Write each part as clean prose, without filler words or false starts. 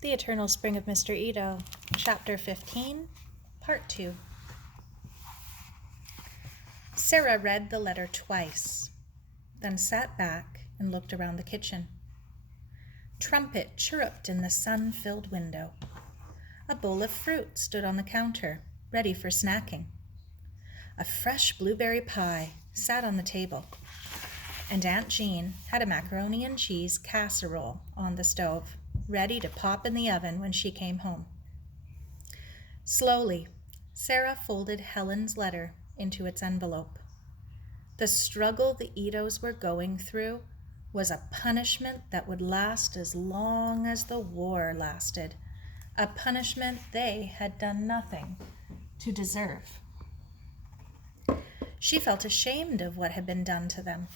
The Eternal Spring of Mr. Ito, Chapter 15, Part 2. Sara read the letter twice, then sat back and looked around the kitchen. Trumpet chirruped in the sun-filled window. A bowl of fruit stood on the counter, ready for snacking. A fresh blueberry pie sat on the table, and Aunt Jean had a macaroni and cheese casserole on the stove, ready to pop in the oven when she came home. Slowly, Sara folded Helen's letter into its envelope. The struggle the Itos were going through was a punishment that would last as long as the war lasted, a punishment they had done nothing to deserve. She felt ashamed of what had been done to them.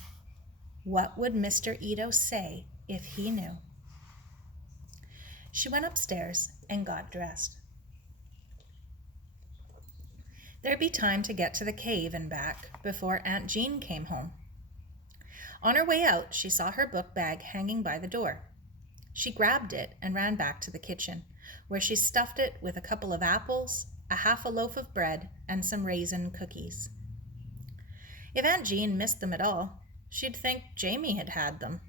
What would Mr. Ito say if he knew? She went upstairs and got dressed. There'd be time to get to the cave and back before Aunt Jean came home. On her way out, she saw her book bag hanging by the door. She grabbed it and ran back to the kitchen, where she stuffed it with a couple of apples, a half a loaf of bread, and some raisin cookies. If Aunt Jean missed them at all, she'd think Jamie had had them.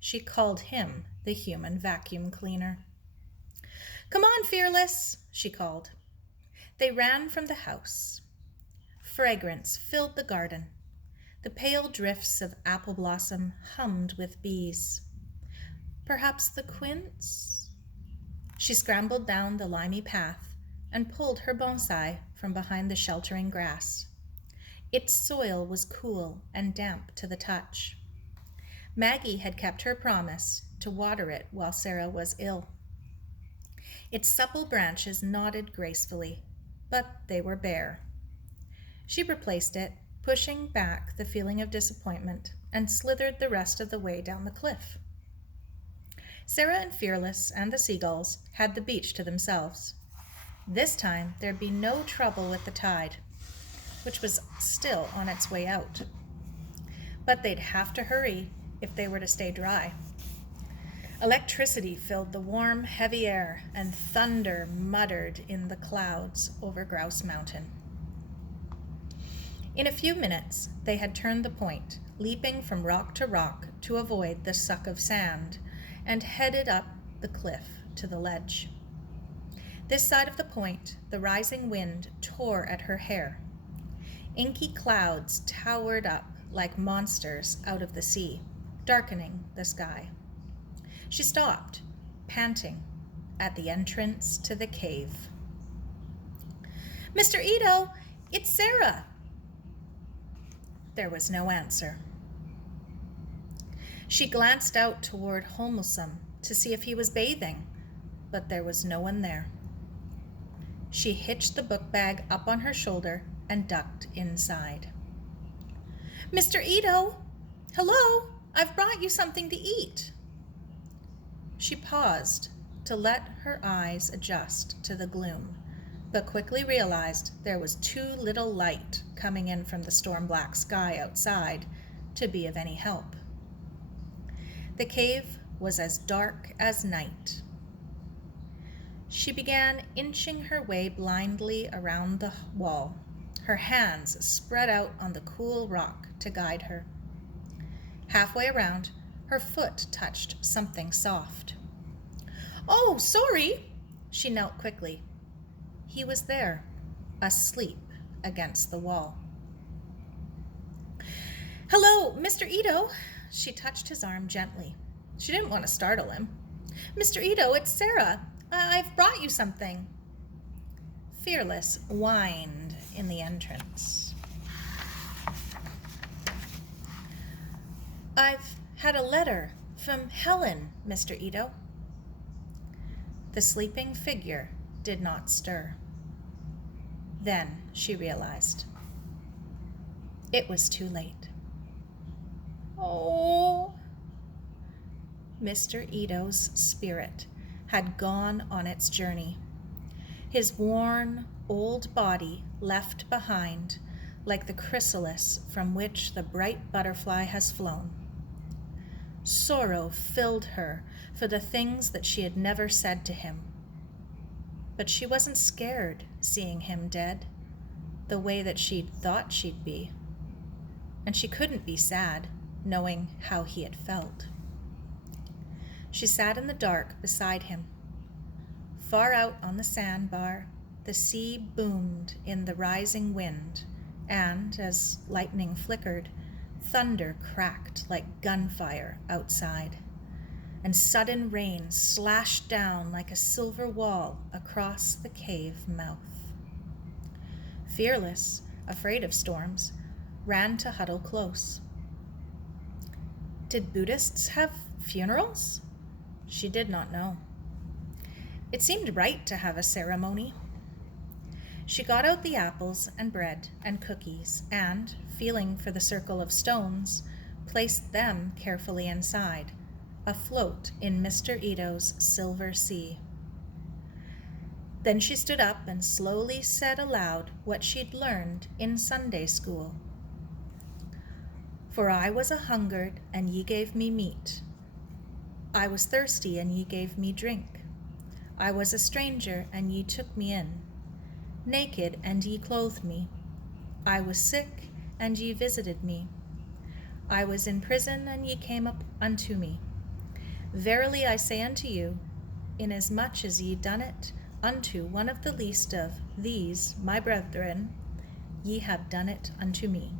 She called him the human vacuum cleaner. "Come on, Fearless," she called. They ran from the house. Fragrance filled the garden. The pale drifts of apple blossom hummed with bees. Perhaps the quince? She scrambled down the limey path and pulled her bonsai from behind the sheltering grass. Its soil was cool and damp to the touch. Maggie had kept her promise to water it while Sara was ill. Its supple branches nodded gracefully, but they were bare. She replaced it, pushing back the feeling of disappointment, and slithered the rest of the way down the cliff. Sara and Fearless and the seagulls had the beach to themselves. This time there'd be no trouble with the tide, which was still on its way out. But they'd have to hurry if they were to stay dry. Electricity filled the warm, heavy air, and thunder muttered in the clouds over Grouse Mountain. In a few minutes, they had turned the point, leaping from rock to avoid the suck of sand, and headed up the cliff to the ledge. This side of the point, the rising wind tore at her hair. Inky clouds towered up like monsters out of the sea, darkening the sky. She stopped, panting, at the entrance to the cave. "Mr. Ito, it's Sara!" There was no answer. She glanced out toward Holmesome to see if he was bathing, but there was no one there. She hitched the book bag up on her shoulder and ducked inside. "Mr. Ito! Hello! I've brought you something to eat." She paused to let her eyes adjust to the gloom, but quickly realized there was too little light coming in from the storm-black sky outside to be of any help. The cave was as dark as night. She began inching her way blindly around the wall, her hands spread out on the cool rock to guide her. Halfway around, her foot touched something soft. "Oh, sorry!" She knelt quickly. He was there, asleep against the wall. "Hello, Mr. Ito!" She touched his arm gently. She didn't want to startle him. "Mr. Ito, it's Sara. I've brought you something." Fearless whined in the entrance. "I've had a letter from Helen, Mr. Ito." The sleeping figure did not stir. Then she realized. It was too late. "Oh." Mr. Ito's spirit had gone on its journey. His worn, old body left behind like the chrysalis from which the bright butterfly has flown. Sorrow filled her for the things that she had never said to him. But she wasn't scared seeing him dead, the way that she'd thought she'd be. And she couldn't be sad, knowing how he had felt. She sat in the dark beside him. Far out on the sandbar, the sea boomed in the rising wind, and, as lightning flickered, thunder cracked like gunfire outside, and sudden rain slashed down like a silver wall across the cave mouth. Fearless, afraid of storms, ran to huddle close. Did Buddhists have funerals? She did not know. It seemed right to have a ceremony. She got out the apples and bread and cookies and, feeling for the circle of stones, placed them carefully inside, afloat in Mr. Ito's silver sea. Then she stood up and slowly said aloud what she'd learned in Sunday school. For I was a-hungered, and ye gave me meat. I was thirsty, and ye gave me drink. I was a stranger, and ye took me in. Naked, and ye clothed me. I was sick, and ye visited me. I was in prison, and ye came up unto me. Verily I say unto you, inasmuch as ye done it unto one of the least of these my brethren, ye have done it unto me.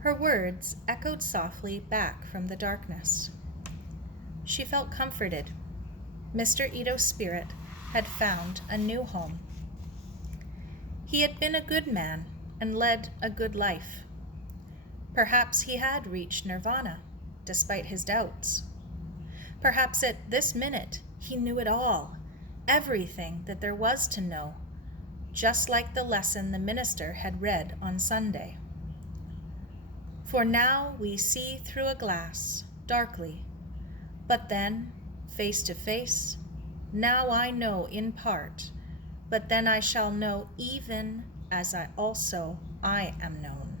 Her words echoed softly back from the darkness. She felt comforted. Mr. Ito's spirit had found a new home. He had been a good man and led a good life. Perhaps he had reached nirvana, despite his doubts. Perhaps at this minute he knew it all, everything that there was to know, just like the lesson the minister had read on Sunday. For now we see through a glass, darkly, but then, face to face, now I know in part, but then I shall know even as I am known.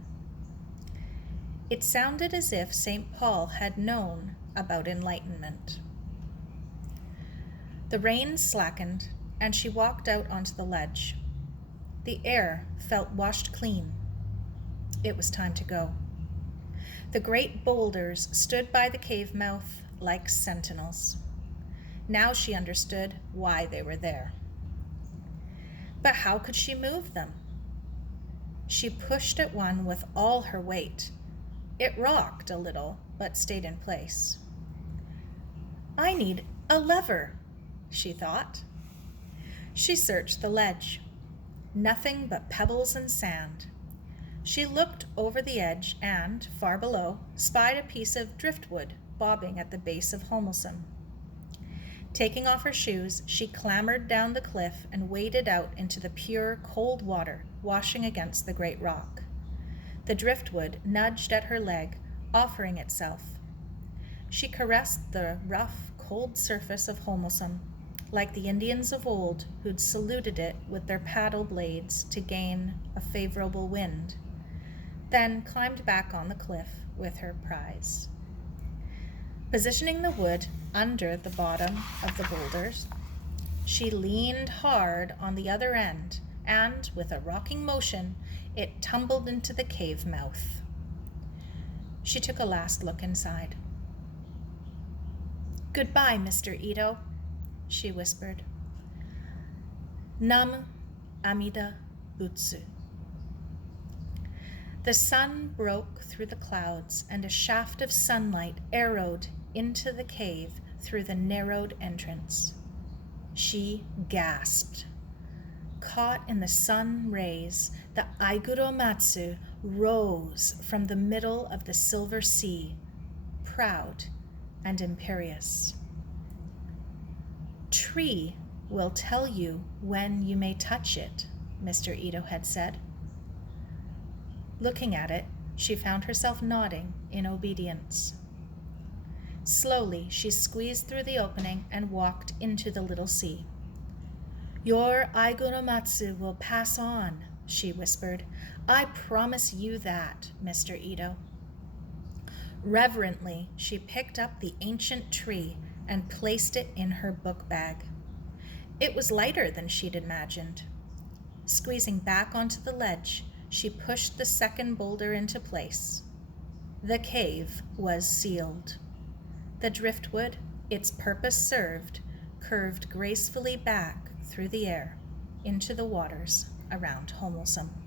It sounded as if St. Paul had known about enlightenment. The rain slackened, and she walked out onto the ledge. The air felt washed clean. It was time to go. The great boulders stood by the cave mouth like sentinels. Now she understood why they were there. But how could she move them? She pushed at one with all her weight. It rocked a little, but stayed in place. I need a lever, she thought. She searched the ledge. Nothing but pebbles and sand. She looked over the edge and, far below, spied a piece of driftwood bobbing at the base of Homelsum. Taking off her shoes, she clambered down the cliff and waded out into the pure, cold water washing against the great rock. The driftwood nudged at her leg, offering itself. She caressed the rough, cold surface of Homelsum, like the Indians of old who'd saluted it with their paddle blades to gain a favorable wind, then climbed back on the cliff with her prize. Positioning the wood under the bottom of the boulders, she leaned hard on the other end, and, with a rocking motion, it tumbled into the cave mouth. She took a last look inside. Goodbye, Mr. Ito, she whispered. Namu Amida Butsu. The sun broke through the clouds, and a shaft of sunlight arrowed into the cave through the narrowed entrance. She gasped. Caught in the sun rays, the Aiguromatsu rose from the middle of the silver sea, proud and imperious. Tree will tell you when you may touch it, Mr. Ito had said. Looking at it, she found herself nodding in obedience. Slowly, she squeezed through the opening and walked into the little sea. Your Aiguromatsu will pass on, she whispered. I promise you that, Mr. Ito. Reverently, she picked up the ancient tree and placed it in her book bag. It was lighter than she'd imagined. Squeezing back onto the ledge, she pushed the second boulder into place. The cave was sealed. The driftwood, its purpose served, curved gracefully back through the air into the waters around Homelsome.